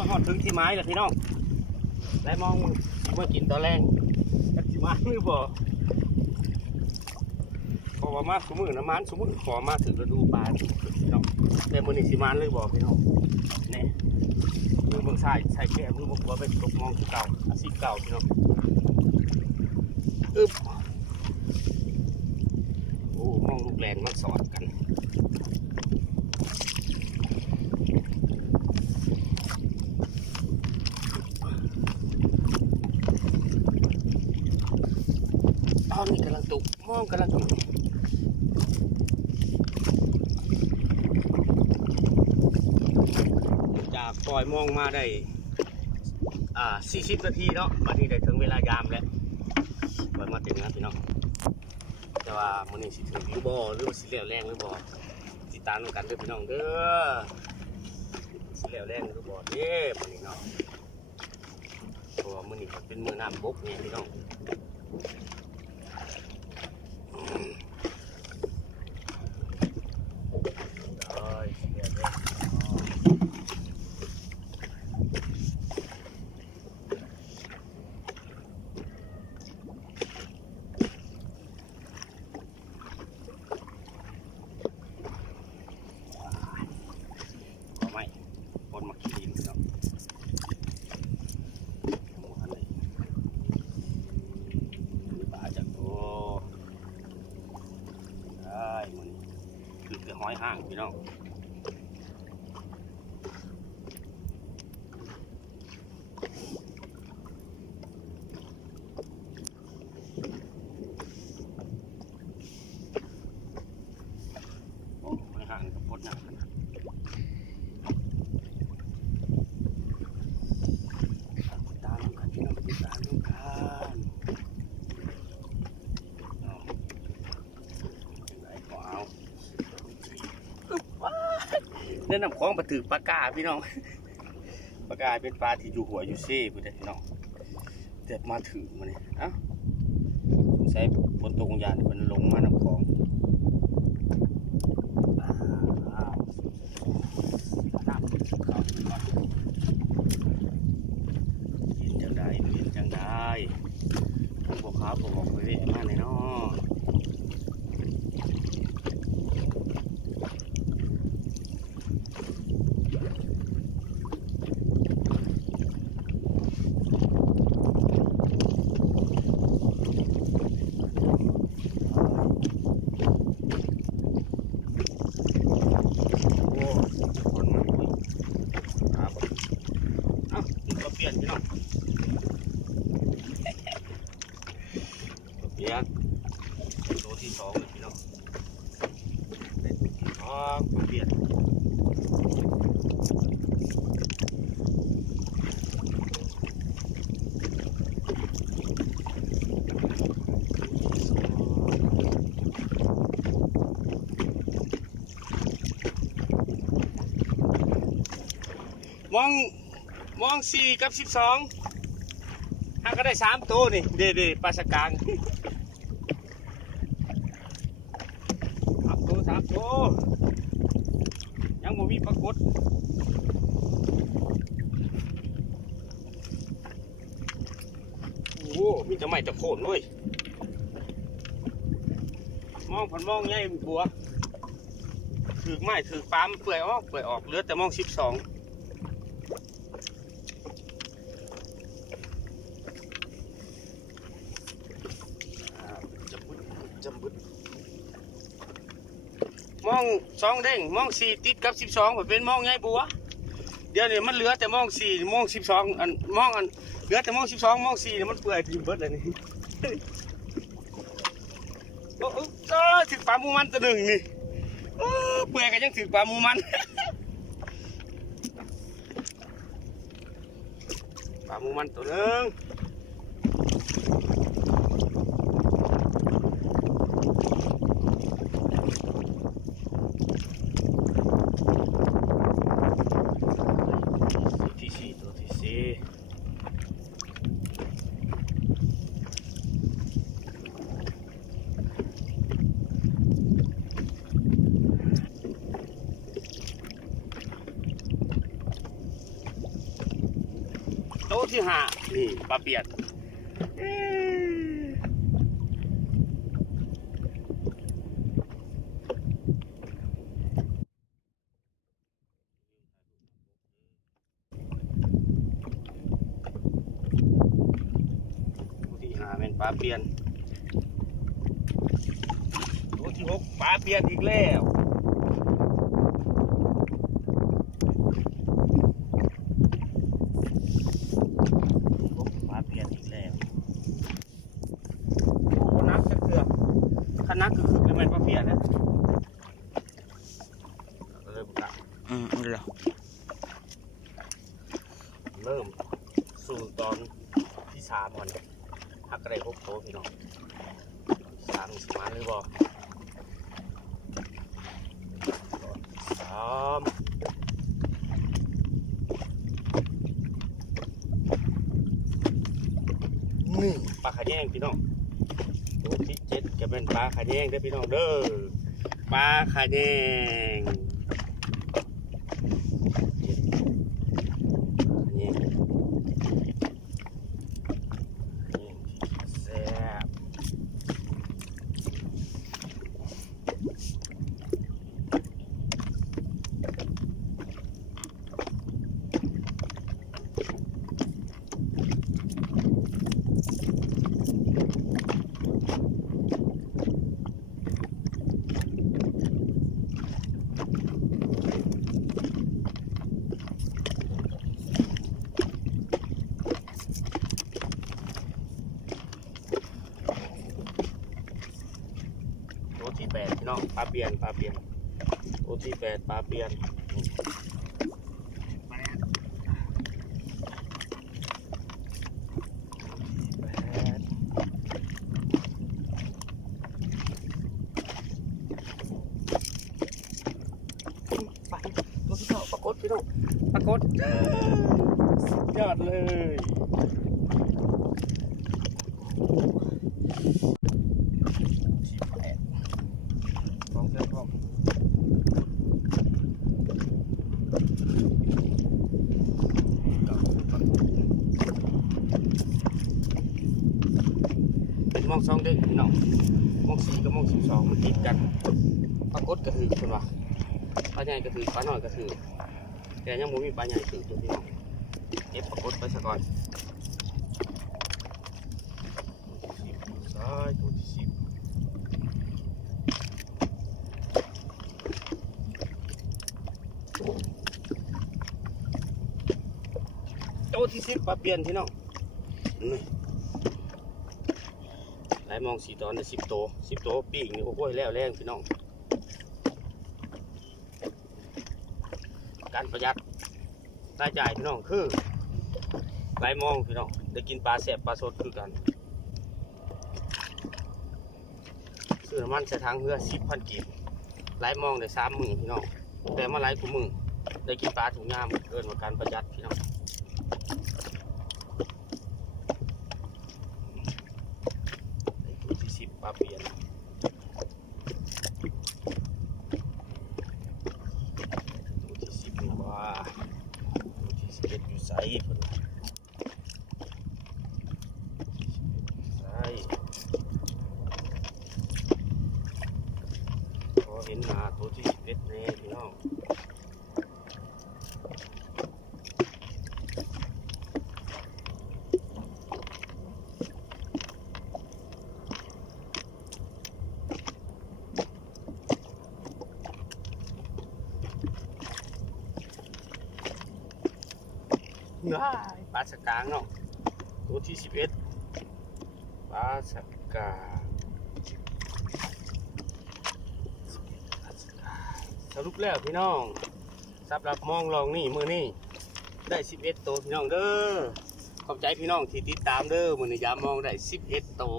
มาหอดถึงที่ไม้แล้วพี่น้องได้มองมากินตอนแรกจากที่ไม้หรือบ่พอว่ามาสมือน้ำมันสมือขอมาถึงฤดูปลาพี่น้องแต่มือนี่ที่มันเลยบ่พี่น้องเนี่ยมือเมืองชายใส่แก้มือเมืองหัวไปตกมองที่เก่าอาชีพเก่าพี่น้องอึ๊บโอ้มองลูกแรงมันสอดกันนี่กำลังตุกมองกำลังตุกจากปล่อยมองมาได้40 นาทีเนาะวันนี้ได้ถึงเวลายามแล้วปล่อยมาถึงนะพี่น้องแต่ว่ามื้อนี้สิถึงหรือบ่หรือว่าสิแล้วแรงหรือบ่ติดตามกันด้วยพี่น้องเด้อสิแล้วแรงหรือบ่เด้มื้อนี้เนาะเพราะว่ามื้อนี้เป็นมื้อน้ำบกนี่พี่น้องไม่คนมากินเนาะปลาจากตัวได้มันคือจะห้อยห้างพี่น้องโอ้ห้อยห้างกับพดหนักขนาดเล่นน้ำคลองปลาถือปลากาพี่น้องปลากาเป็นปลาที่อยู่หัวอยู่เซ่พี่น้องเด็ดมาถือมาเนี่ยเอ้าสงสัยฝนตกยานมันลงมาน้ำคลองเห็นจังได้เห็นจังได้ผมบอกครับผมบอกไปเรื่อยมาเลยเนาะเปลี่ยนพี่น้องเปลี่ยนตัวที่2เลยพี่น้องเป็นตัวที่2เปลี่ยนมอง4 กับ 12ก็ได้3ตัวนี่เด็ดปลาสกาง3 ตัวยังบ่มีปรากฏโอ้มีแต่ไม้ตะโคนเลยมองใหญ่บัวถือไม้ถือปลาเปื่อยออกเหลือแต่มอง12มอง2เด้งมอง4ติดกับ12เป็นมองไงบัวเดี๋ยวนี้มันเหลือแต่มอง4มอง12อันมองอันเหลือแต่มอง12มอง4เนี่ยมันเปื่อยทิ้งเบิดเลยนี่โอ้ถึงปลาหมูมันตัวหนึ่งนี่เปื่อยก็ยังถึงปลาหมูมันปลาหมูมันตัวหนึ่ง ะที่ห้านี่ปลาเปียกตัวที่ห้าเป็นปลาเปียนตัวที่หกปลาเปียนอีกแล้วนักคือเป็นปลาเพี้ยนะเริ่มละเริ่มสู่ตอนที่สามก่อนหักกระไรพกโตพี่น้องสามสมาหรือบ่สามนี่ปลาขะแยงพี่น้องตัวที่เจ็ดจะเป็นปลาขะแยงเด้อพี่น้องเด้อปลาขะแยงแซ่บที่แปดพี่น้องปลาเปียนตัวที่แปดปลาเปียนไปตัวที่สองปรากฏพี่น้องปรากฏสุดยอดเลยเป็นมอง2เด้งพี่น้องมอง4กับมอง12มันติดกันปรากฏกระถือคนว่าปลาใหญ่กระถือปลาน้อยกระถือแต่ยังไม่มีปลาใหญ่ถือตัวพี่น้องเก็บปรากฏไปซะก่อนตัวที่10ตัวที่10ปลาเปลี่ยนพี่น้องนี่ไหลมอง4ตอนได้10โตปีกนี่โอ้โหแล้วแรงพี่น้องการประหยัดรายจ่ายพี่น้องคือไหลมองพี่น้องได้กินปลาแซ่บปลาสดคือกันซื้อน้ำมันใส่ถังเพื่อ10,000 กีบไหลมองได้30,000พี่น้องแต่มาไหลกูมือได้กินปลาถุงยามเกินกว่าการประหยัดพี่น้องปลาเปลี่ยนตัวที่10นี่ว่าตัวที่11อยู่ไซส์คนไซส์พอเห็นมาตัวที่11เนี่ยพี่น้องปลาสกางเนาะตัวที่11ปลาสกาสรุปแล้วพี่น้องสำหรับมองลองนี่มือนี่ได้11ตัวพี่น้องเด้อขอบใจพี่น้องที่ติดตามเด้อมือนี่ยามมองได้11ตัว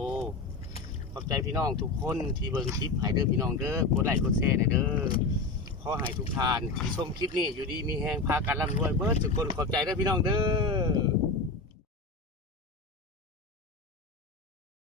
ขอบใจพี่น้องทุกคนที่เบิ่งคลิปให้เด้อพี่น้องเด้อกดไลค์กดแชร์เด้อขอให้ทุกท่านที่ชมคลิปนี้อยู่ดีมีแห้งพากันร่ำรวยเบิดทุกคนขอบใจเด้อพี่น้องเด้อ